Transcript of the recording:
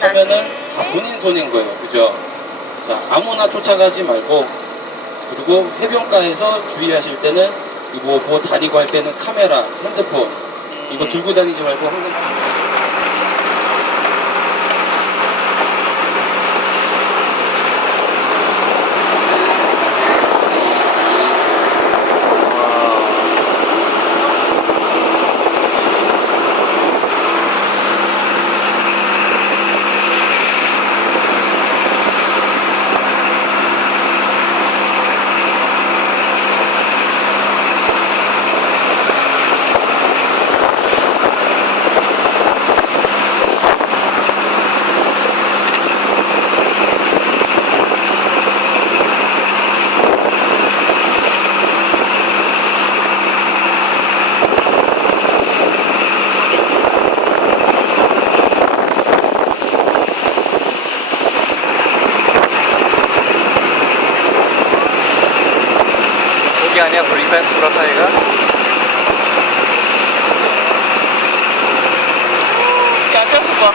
하면은 다. 본인 손인 거예요. 그죠? 자, 아무나 쫓아가지 말고 그리고 해변가에서 주의하실 때는 이거 뭐 다니고 할 때는 카메라, 핸드폰 이거 들고 다니지 말고 항상 게 아니야? 보니까 보라타이가? 야저스봐